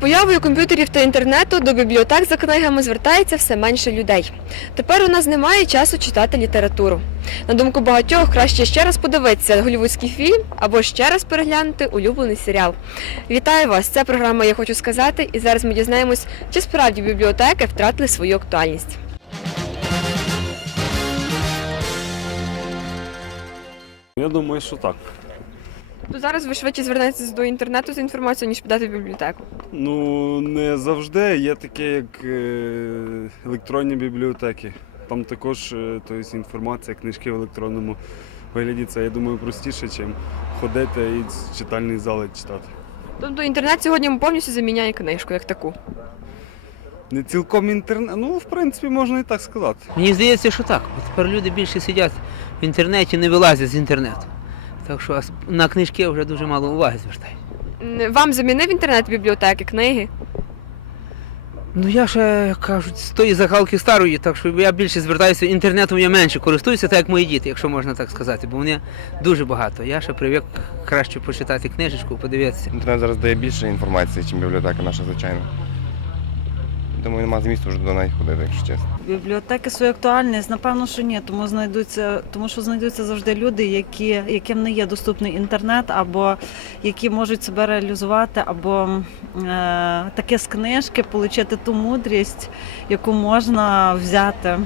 Появою комп'ютерів та інтернету до бібліотек за книгами звертається все менше людей. Тепер у нас немає часу читати літературу. На думку багатьох, краще ще раз подивитися голівудський фільм або ще раз переглянути улюблений серіал. Вітаю вас! Це програма Я хочу сказати, і зараз ми дізнаємось, чи справді бібліотеки втратили свою актуальність. Я думаю, що так. То зараз ви швидше звернетеся до інтернету з інформацією, ніж підати в бібліотеку. Ну, не завжди. Є таке, як е, електронні бібліотеки. Там також е, тобто, інформація, книжки в електронному вигляді. Це, я думаю, простіше, ніж ходити і з читальної зали читати. Тобто інтернет сьогодні повністю заміняє книжку як таку. Не цілком інтернет. Ну, в принципі, можна і так сказати. Мені здається, що так. Тепер люди більше сидять в інтернеті, не вилазять з інтернету. Так що на книжки вже дуже мало уваги звертають. Вам замінив інтернет бібліотеки, книги? Ну я ще як кажуть, з тої закалки старої, так що я більше звертаюся інтернетом, я менше користуюся, так як мої діти, якщо можна так сказати, бо вони дуже багато. Я ще привик краще почитати книжечку, подивитися. Інтернет зараз дає більше інформації, ніж бібліотека наша, звичайно. Думаю, нема змісту вже до неї ходити, якщо чесно. Бібліотеки свою актуальність, напевно, що ні, тому знайдуться, тому що знайдуться завжди люди, які, яким не є доступний інтернет, або які можуть себе реалізувати, або е, таке з книжки отримати ту мудрість, яку можна взяти.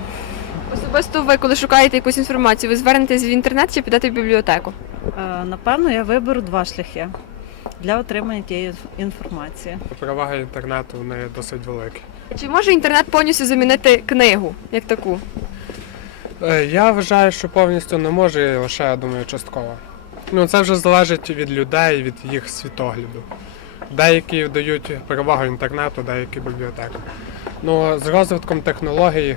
Особисто ви, коли шукаєте якусь інформацію, ви звернетесь в інтернет чи підете в бібліотеку? Е, напевно, я виберу два шляхи для отримання тієї інформації. Переваги інтернету вони досить великі. Чи може інтернет повністю замінити книгу як таку? Е, Я вважаю, що повністю не може, лише я думаю, частково. Ну це вже залежить від людей, від їх світогляду. Деякі дають перевагу інтернету, деякі бібліотеки. Ну з розвитком технологій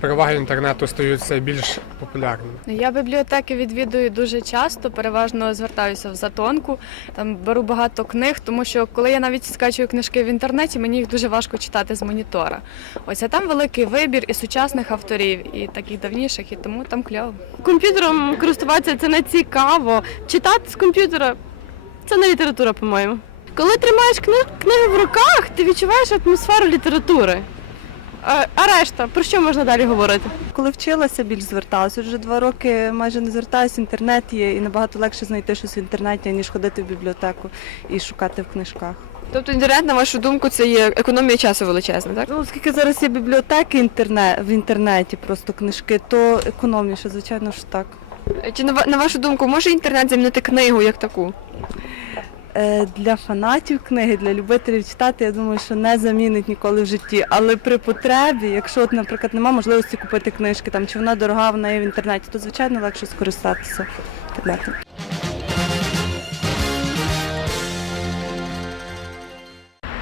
переваги інтернету стають все більш популярними. Я бібліотеки відвідую дуже часто, переважно звертаюся в затонку. Там беру багато книг, тому що коли я навіть скачую книжки в інтернеті, мені їх дуже важко читати з монітора. Ось а там великий вибір і сучасних авторів, і таких давніших, і тому там кльово. комп'ютером користуватися це не цікаво. Читати з комп'ютера це не література, по-моєму. Коли тримаєш кни- книгу в руках, ти відчуваєш атмосферу літератури. А, а решта, про що можна далі говорити? Коли вчилася, більш зверталася. Вже два роки майже не звертаюся, інтернет є, і набагато легше знайти щось в інтернеті, ніж ходити в бібліотеку і шукати в книжках. Тобто інтернет, на вашу думку, це є економія часу величезна, так? Ну, оскільки зараз є бібліотеки інтернет, в інтернеті, просто книжки, то економніше, звичайно ж так. Чи на, на вашу думку, може інтернет замінити книгу як таку? Е, Для фанатів книги, для любителів читати, я думаю, що не замінить ніколи в житті. Але при потребі, якщо, от, наприклад, немає можливості купити книжки, там чи вона дорога, вона є в інтернеті, то звичайно легше скористатися інтернетом.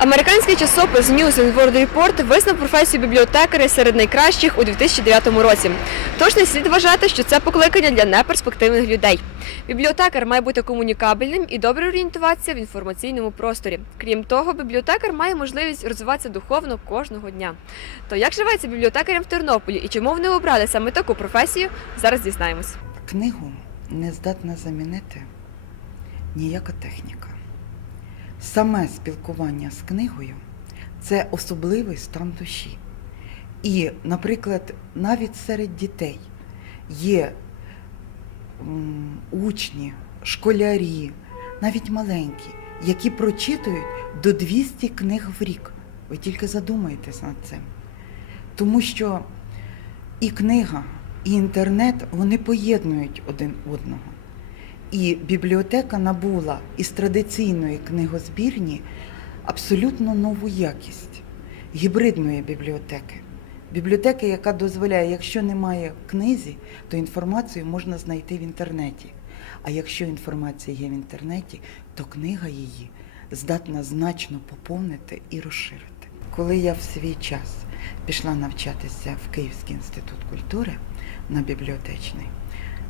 Американський часопис News and World Report визнав професію бібліотекаря серед найкращих у 2009 році. Тож не слід вважати, що це покликання для неперспективних людей. Бібліотекар має бути комунікабельним і добре орієнтуватися в інформаційному просторі. Крім того, бібліотекар має можливість розвиватися духовно кожного дня. То як живеться бібліотекарям в Тернополі і чому вони обрали саме таку професію? Зараз дізнаємось. Книгу не здатна замінити ніяка техніка. Саме спілкування з книгою це особливий стан душі. І, наприклад, навіть серед дітей є учні, школярі, навіть маленькі, які прочитують до 200 книг в рік. Ви тільки задумайтесь над цим. Тому що і книга, і інтернет вони поєднують один одного. І бібліотека набула із традиційної книгозбірні абсолютно нову якість гібридної бібліотеки. Бібліотеки, яка дозволяє, якщо немає книзі, то інформацію можна знайти в інтернеті. А якщо інформація є в інтернеті, то книга її здатна значно поповнити і розширити. Коли я в свій час пішла навчатися в Київський інститут культури на бібліотечний,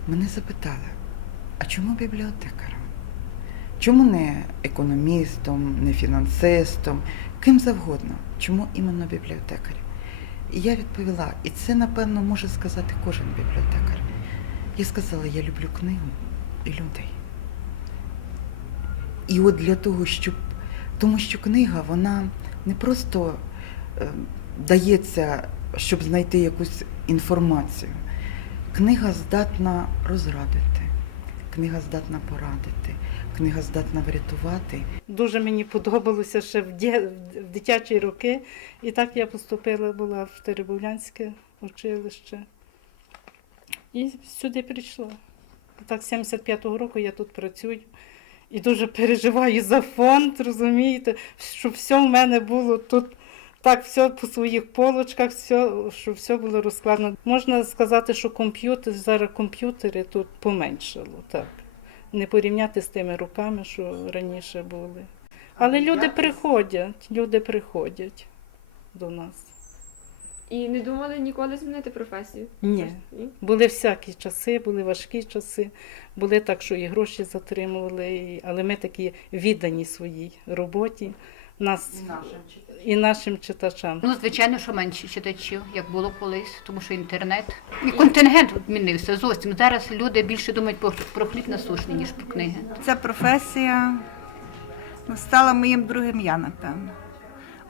мене запитали, а чому бібліотекарем? Чому не економістом, не фінансистом, ким завгодно? Чому іменно бібліотекарем? І я відповіла, і це, напевно, може сказати кожен бібліотекар. Я сказала, я люблю книгу і людей. І от для того, щоб Тому що книга, вона не просто е, дається, щоб знайти якусь інформацію. Книга здатна розрадити, книга здатна порадити, книга здатна врятувати. Дуже мені подобалося ще в, дитячі роки. І так я поступила була в Теребовлянське училище. І сюди прийшла. Так, 75-го року я тут працюю. І дуже переживаю за фонд, розумієте, щоб все в мене було тут так, все по своїх полочках, все, щоб все було розкладено. Можна сказати, що комп'ютер, зараз комп'ютери тут поменшало, так. Не порівняти з тими руками, що раніше були. Але люди приходять, люди приходять до нас. І не думали ніколи змінити професію? Ні. Ні? Були всякі часи, були важкі часи, були так, що і гроші затримували, але ми такі віддані своїй роботі. Нас і нашим читачам. Ну, звичайно, що менше читачів, як було колись, тому що інтернет і контингент змінився зовсім. Зараз люди більше думають про, про хліб насущний, ніж про книги. Ця професія ну, стала моїм другим я, напевно.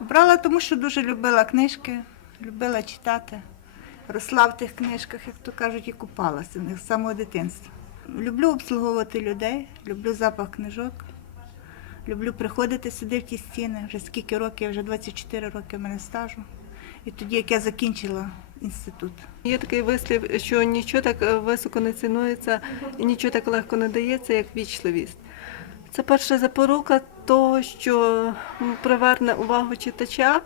Обрала тому, що дуже любила книжки, любила читати, росла в тих книжках, як то кажуть, і купалася в них з самого дитинства. Люблю обслуговувати людей, люблю запах книжок, люблю приходити сюди в ті стіни. Вже скільки років, вже 24 роки в мене стажу. І тоді, як я закінчила інститут. Є такий вислів, що нічого так е, високо не цінується і нічого так легко не дається, як вічливість. Це перша запорука того, що приверне увагу читача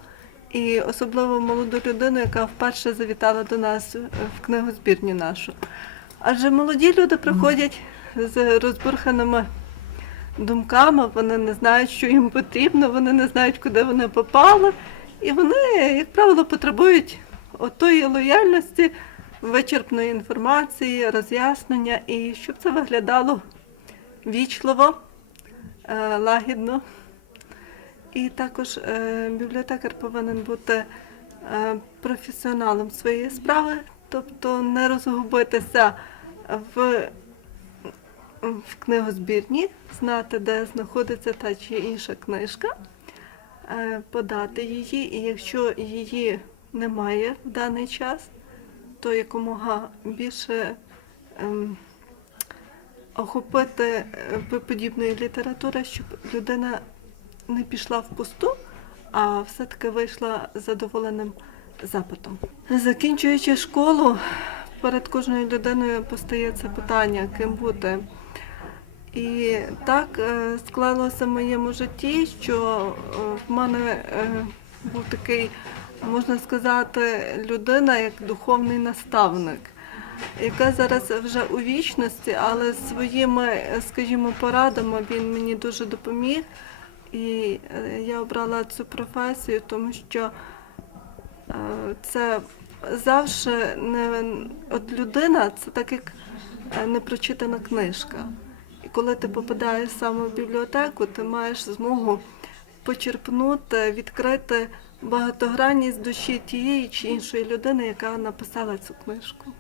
і особливо молоду людину, яка вперше завітала до нас е, в книгозбірню нашу. Адже молоді люди приходять з розбурханими думками, вони не знають, що їм потрібно, вони не знають, куди вони попали. І вони, як правило, потребують отої лояльності, вичерпної інформації, роз'яснення, і щоб це виглядало вічливо, е, лагідно. І також е, бібліотекар повинен бути е, професіоналом своєї справи, тобто не розгубитися в, в книгозбірні, знати, де знаходиться та чи інша книжка, е, подати її, і якщо її немає в даний час, то якомога більше ем, охопити е, подібної літератури, щоб людина не пішла впусту, а все-таки вийшла задоволеним запитом. Закінчуючи школу, перед кожною людиною постає це питання, ким бути. І так е, склалося в моєму житті, що е, в мене е, був такий, можна сказати, людина як духовний наставник, яка зараз вже у вічності, але своїми, скажімо, порадами він мені дуже допоміг. І я обрала цю професію, тому що це завжди не от людина, це так як непрочитана книжка. І коли ти попадаєш саме в бібліотеку, ти маєш змогу почерпнути, відкрити багатогранність душі тієї чи іншої людини, яка написала цю книжку.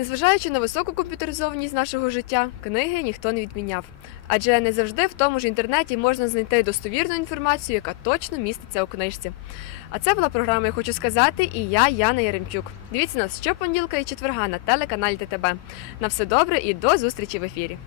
Незважаючи на високу комп'ютеризованість нашого життя, книги ніхто не відміняв. Адже не завжди в тому ж інтернеті можна знайти достовірну інформацію, яка точно міститься у книжці. А це була програма «Я хочу сказати і я, Яна Яремчук. Дивіться нас щопонеділка і четверга на телеканалі ТТБ. На все добре і до зустрічі в ефірі.